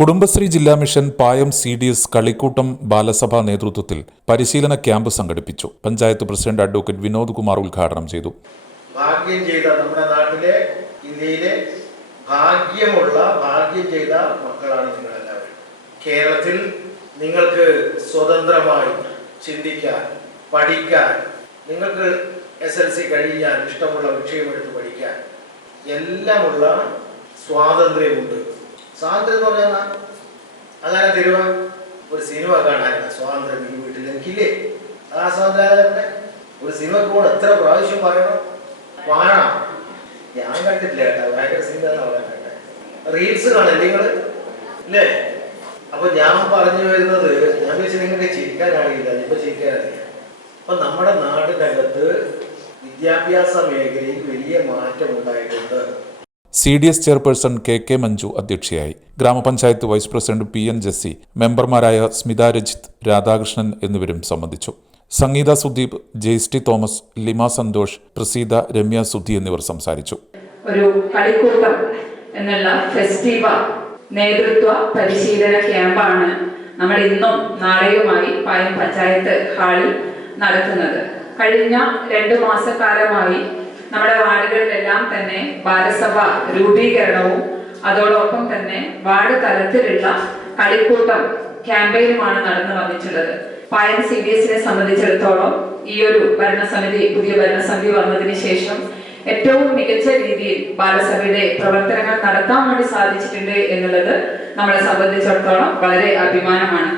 കുടുംബശ്രീ ജില്ലാ മിഷൻ പായം CDS കളിക്കൂട്ടം ബാലസഭാ നേതൃത്വത്തിൽ പരിശീലന ക്യാമ്പ് സംഘടിപ്പിച്ചു. പഞ്ചായത്ത് പ്രസിഡന്റ് അഡ്വക്കേറ്റ് വിനോദ് കുമാർ ഉദ്ഘാടനം ചെയ്തു. ഭാഗ്യം ചെയ്ത നമ്മുടെ നാട്ടിലെ ഇന്ത്യയിലെ ഭാഗ്യം ചെയ്ത മക്കളാണ് നിങ്ങളെല്ലാവരും. കേരളത്തിൽ നിങ്ങൾക്ക് സ്വതന്ത്രമായി ചിന്തിക്കാൻ, പഠിക്കാൻ, നിങ്ങൾക്ക് SLC കഴിഞ്ഞാൽ ഇഷ്ടമുള്ള വിഷയമെടുത്ത് പഠിക്കാൻ എല്ലാമുള്ള സ്വാതന്ത്ര്യമുണ്ട്. സ്വാതന്ത്ര്യം എന്ന് പറഞ്ഞാൽ അങ്ങനെ തരുക ഒരു സിനിമ കാണാനില്ല. സ്വാതന്ത്ര്യം ഈ വീട്ടിൽ എനിക്കില്ലേ? ആ സ്വാതന്ത്ര്യം ഒരു സിനിമക്ക് പോകണം, എത്ര പ്രാവശ്യം പറയണം, കാണണം. ഞാൻ കണ്ടിട്ടില്ല കേട്ടോ, ഭയങ്കര സിനിമ പറയാൻ കേട്ടെ. റീൽസ് കാണല്ലേ നിങ്ങൾ ഇല്ലേ? അപ്പൊ ഞാൻ പറഞ്ഞു വരുന്നത്, ഞാൻ വെച്ച് നിങ്ങൾക്ക് ചിരിക്കാൻ അറിയില്ല, ഇപ്പൊ ചിരിക്കാൻ അറിയില്ല. അപ്പൊ നമ്മുടെ നാടിനകത്ത് വിദ്യാഭ്യാസ മേഖലയിൽ വലിയ മാറ്റം ഉണ്ടായിട്ടുണ്ട്. CDS ചെയർപേഴ്സൺ KK മഞ്ജു അധ്യക്ഷയായി. ഗ്രാമപഞ്ചായത്ത് വൈസ് പ്രസിഡന്റ് PN ജെസ്സി, മെമ്പർമാരായ സ്മിത രജിത്ത്, രാധാകൃഷ്ണൻ എന്നിവരും സംബന്ധിച്ചു. സംഗീത സുദീപ്, JST തോമസ്, ലിമ സന്തോഷ്, പ്രസീത, രമ്യ സുധി എന്നിവർ സംസാരിച്ചു. ഒരു കളിക്കൂട്ടം എന്നുള്ള ഫെസ്റ്റിവ നേതൃത്വ പരിശീലന ക്യാമ്പാണ് നമ്മൾ ഇന്നും നാളെയുമായി പായം പഞ്ചായത്ത് ഹാളിൽ നടത്തുന്നത്. കഴിഞ്ഞ 2 മാസക്കാലമായി നമ്മുടെ വാർഡുകളിലെല്ലാം തന്നെ ബാലസഭ രൂപീകരണവും അതോടൊപ്പം തന്നെ വാർഡ് തലത്തിലുള്ള കളിക്കൂട്ടം ക്യാമ്പയിനുമാണ് നടന്നു വന്നിട്ടുള്ളത്. പായം CDSനെ സംബന്ധിച്ചിടത്തോളം ഈ ഒരു പുതിയ ഭരണസമിതി വന്നതിന് ശേഷം ഏറ്റവും മികച്ച രീതിയിൽ ബാലസഭയുടെ പ്രവർത്തനങ്ങൾ നടത്താൻ വേണ്ടി സാധിച്ചിട്ടുണ്ട് എന്നുള്ളത് നമ്മളെ സംബന്ധിച്ചിടത്തോളം വളരെ അഭിമാനമാണ്.